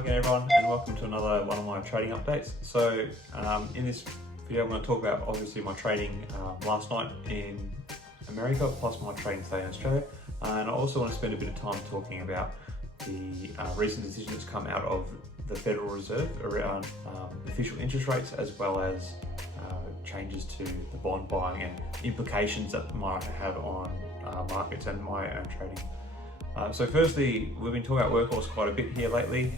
again everyone, and welcome to another one of my trading updates. So in this video I'm going to talk about obviously my trading last night in America plus my trading today in Australia, and I also want to spend a bit of time talking about the recent decision that's come out of the Federal Reserve around official interest rates, as well as changes to the bond buying and implications that might have on markets and my own trading. So firstly, we've been talking about Workhorse quite a bit here lately,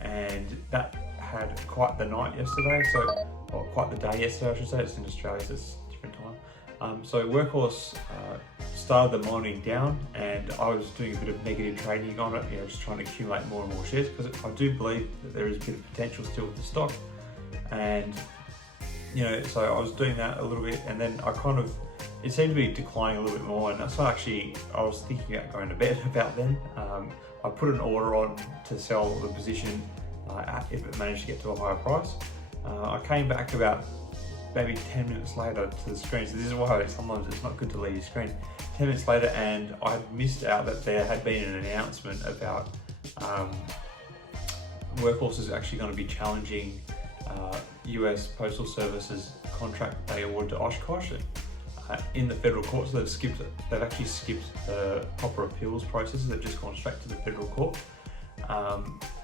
and that had quite the night yesterday, or quite the day yesterday I should say. It's in Australia, so it's a different time. So Workhorse started the morning down, and I was doing a bit of negative trading on it, just trying to accumulate more and more shares, because I do believe that there is a bit of potential still with the stock. And so I was doing that a little bit, and then it seemed to be declining a little bit more, and that's why actually I was thinking about going to bed about then. I put an order on to sell the position if it managed to get to a higher price. I came back about maybe 10 minutes later to the screen, so this is why sometimes it's not good to leave your screen. 10 minutes later, and I had missed out that there had been an announcement about Workhorse is actually going to be challenging US Postal Service's contract they awarded to Oshkosh in the federal court. So they've actually skipped the proper appeals processes. They've just gone straight to the federal court,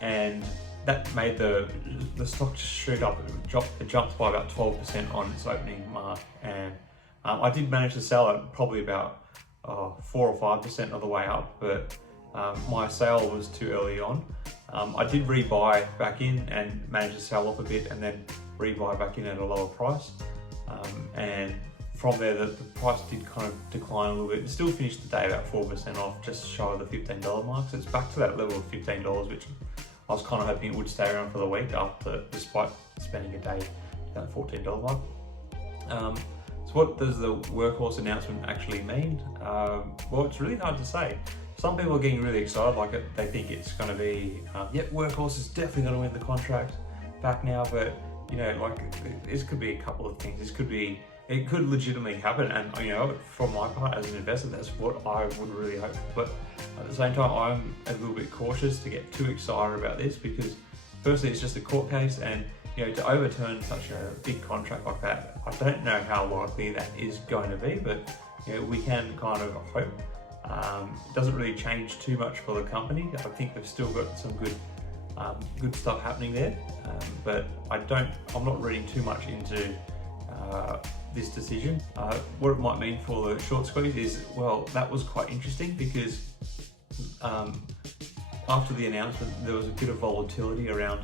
and that made the stock just shoot up. It jumped by about 12% on its opening mark, and I did manage to sell it probably about 4 or 5% of the way up, but my sale was too early on. I did rebuy back in and managed to sell off a bit, and then rebuy back in at a lower price, and from there the price did kind of decline a little bit. It still finished the day about 4% off, just shy of the $15 mark, so it's back to that level of $15, which I was kind of hoping it would stay around for the week despite spending a day at that $14 mark. So what does the Workhorse announcement actually mean? Well, it's really hard to say. Some people are getting really excited, they think it's going to be, Workhorse is definitely going to win the contract back now, but this could be a couple of things. It could legitimately happen, and from my part as an investor, that's what I would really hope for. But at the same time, I'm a little bit cautious to get too excited about this, because firstly, it's just a court case, and to overturn such a big contract like that, I don't know how likely that is going to be, but we can kind of hope. It doesn't really change too much for the company. I think they've still got some good stuff happening there, but I'm not reading too much into this decision. What it might mean for the short squeeze is, well, that was quite interesting, because after the announcement there was a bit of volatility around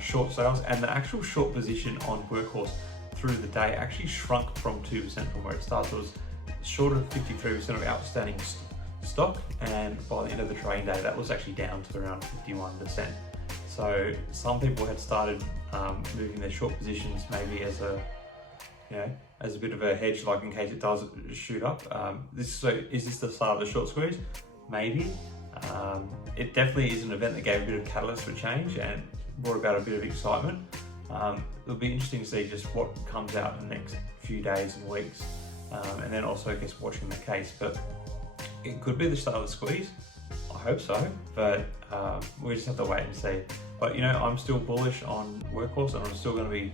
short sales, and the actual short position on Workhorse through the day actually shrunk from 2% from where it started. It was short of 53% of outstanding stock, and by the end of the trading day that was actually down to around 51%. So some people had started moving their short positions maybe as a bit of a hedge, in case it does shoot up. Is this the start of the short squeeze? Maybe. It definitely is an event that gave a bit of catalyst for change and brought about a bit of excitement. It'll be interesting to see just what comes out in the next few days and weeks, and then also I guess watching the case. But it could be the start of the squeeze. I hope so, but we just have to wait and see. But I'm still bullish on Workhorse, and I'm still going to be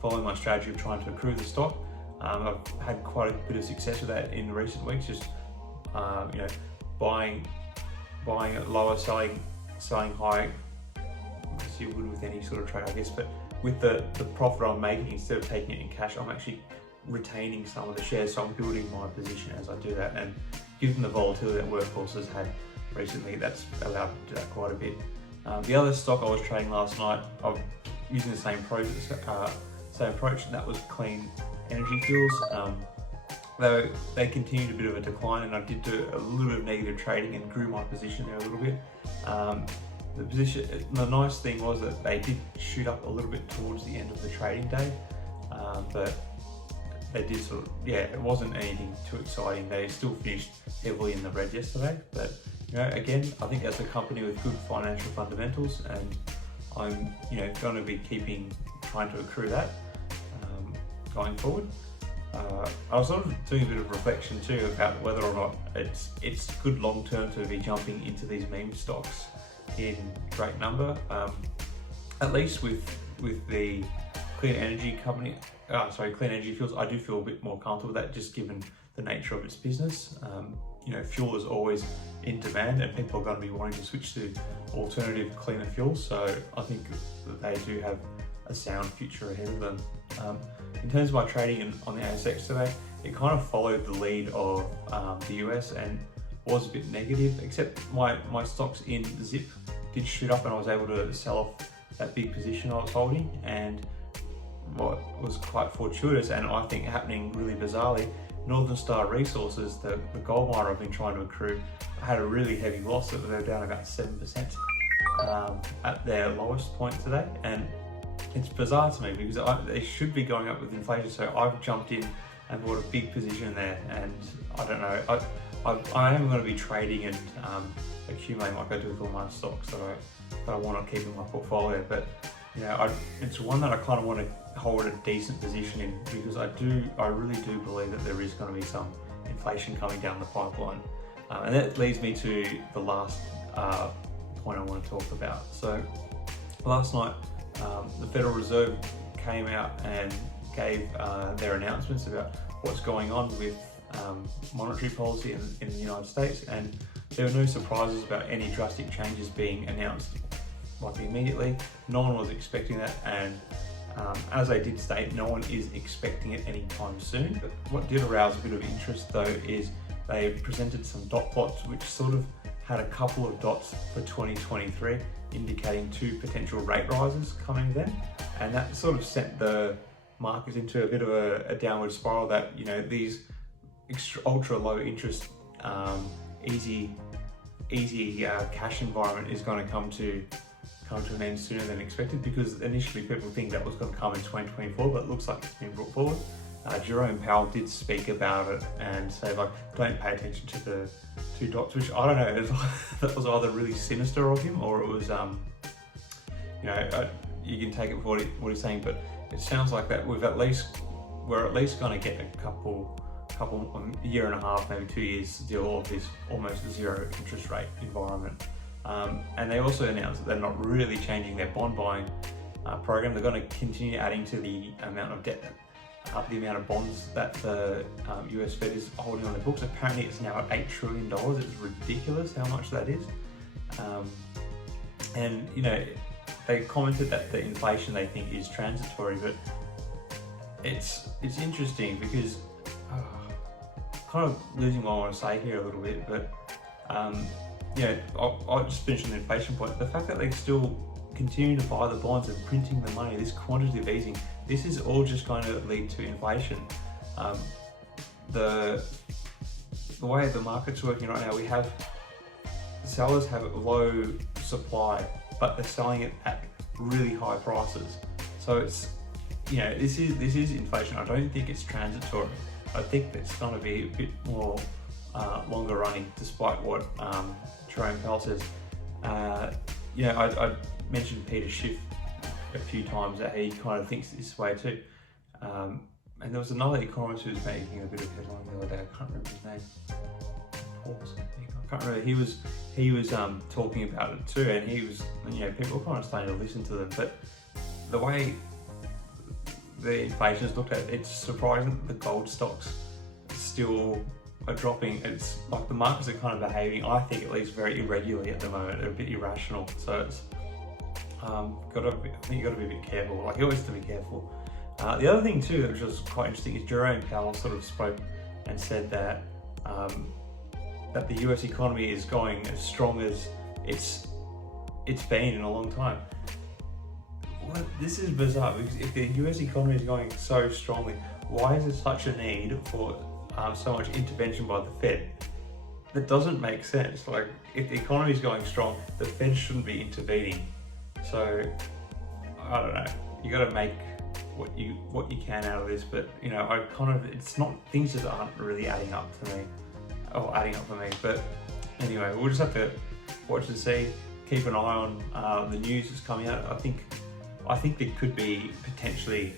following my strategy of trying to accrue the stock. I've had quite a bit of success with that in recent weeks, just buying at lower, selling high, as you would with any sort of trade, I guess. But with the profit I'm making, instead of taking it in cash, I'm actually retaining some of the shares, so I'm building my position as I do that. And given the volatility that Workhorse has had recently, that's allowed me to do that quite a bit. The other stock I was trading last night, I'm using the same approach, and that was clean energy fuels. Though they continued a bit of a decline, and I did do a little bit of negative trading and grew my position there a little bit. The nice thing was that they did shoot up a little bit towards the end of the trading day, but they did it wasn't anything too exciting. They still finished heavily in the red yesterday, but again, I think that's a company with good financial fundamentals, and I'm going to be trying to accrue that going forward. I was sort of doing a bit of reflection too about whether or not it's good long term to be jumping into these meme stocks in great number. At least with the clean energy fuels, I do feel a bit more comfortable with that, just given the nature of its business. Fuel is always in demand, and people are going to be wanting to switch to alternative, cleaner fuels. So I think that they do have a sound future ahead of them. In terms of my trading on the ASX today, it kind of followed the lead of the US and was a bit negative, except my stocks in Zip did shoot up, and I was able to sell off that big position I was holding. And what was quite fortuitous, and I think happening really bizarrely, Northern Star Resources, the gold miner I've been trying to accrue, had a really heavy loss. They're down about 7% at their lowest point today. And it's bizarre to me because they should be going up with inflation. So I've jumped in and bought a big position there, and I don't know, I am going to be trading and accumulating like I do with all my stocks that I want to keep in my portfolio. But it's one that I kind of want to hold a decent position in, because I really do believe that there is going to be some inflation coming down the pipeline. And that leads me to the last point I want to talk about. So last night, the Federal Reserve came out and gave their announcements about what's going on with monetary policy in the United States, and there were no surprises about any drastic changes being announced like immediately. No one was expecting that, and as I did state, no one is expecting it anytime soon. But what did arouse a bit of interest though is they presented some dot plots which sort of had a couple of dots for 2023, indicating 2 potential rate rises coming then, and that sort of sent the markets into a bit of a downward spiral that these ultra low interest easy cash environment is going to come to an end sooner than expected, because initially people think that was going to come in 2024, but it looks like it's been brought forward. Jerome Powell did speak about it and say, like, don't pay attention to the 2 dots, which I don't know, that was either really sinister of him, or it was you can take it for what he's saying, but it sounds like that we're at least going to get a couple year and a half, maybe 2 years to deal with this almost zero interest rate environment. And they also announced that they're not really changing their bond buying program. They're going to continue adding to the amount of debt, the amount of bonds that the US Fed is holding on their books. Apparently it's now at $8 trillion. It's ridiculous how much that is. And they commented that the inflation they think is transitory, but it's interesting because kind of losing what I want to say here a little bit, but I'll just finish on the inflation point. The fact that they still continue to buy the bonds and printing the money, this quantitative easing, this is all just going to lead to inflation. The way the market's working right now, we have sellers have low supply, but they're selling it at really high prices. So it's this is inflation. I don't think it's transitory. I think it's going to be a bit more longer running, despite what Jerome Powell says. I mentioned Peter Schiff a few times that he kind of thinks this way too. And there was another economist who was making a bit of headline the other day. I can't remember his name. Paul something. I can't remember. He was talking about it too, and he was, people were kind of starting to listen to them. But the way the inflation is looked at, it's surprising that the gold stocks still are dropping. It's like the markets are kind of behaving, I think at least, very irregularly at the moment. They're a bit irrational. So it's I think you've got to be a bit careful. Like, you always have to be careful. The other thing too, which was quite interesting, is Jerome Powell sort of spoke and said that that the US economy is going as strong as it's been in a long time. Well, this is bizarre, because if the US economy is going so strongly, why is there such a need for so much intervention by the Fed? That doesn't make sense. Like, if the economy is going strong, the Fed shouldn't be intervening. So I don't know. You got to make what you can out of this, but it's not, things just aren't really adding up to me, or adding up for me. But anyway, we'll just have to watch and see. Keep an eye on the news that's coming out. I think there could be potentially,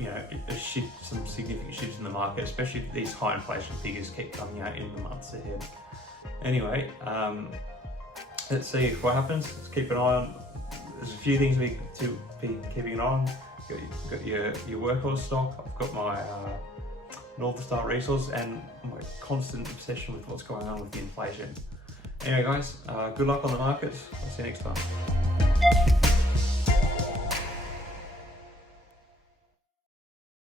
a shift, some significant shifts in the market, especially if these high inflation figures keep coming out in the months ahead. Anyway, let's see what happens. Let's keep an eye on. There's a few things to be keeping an eye on. You've got your Workhorse stock. I've got my North Star resource and my constant obsession with what's going on with the inflation. Anyway guys, good luck on the markets. I'll see you next time.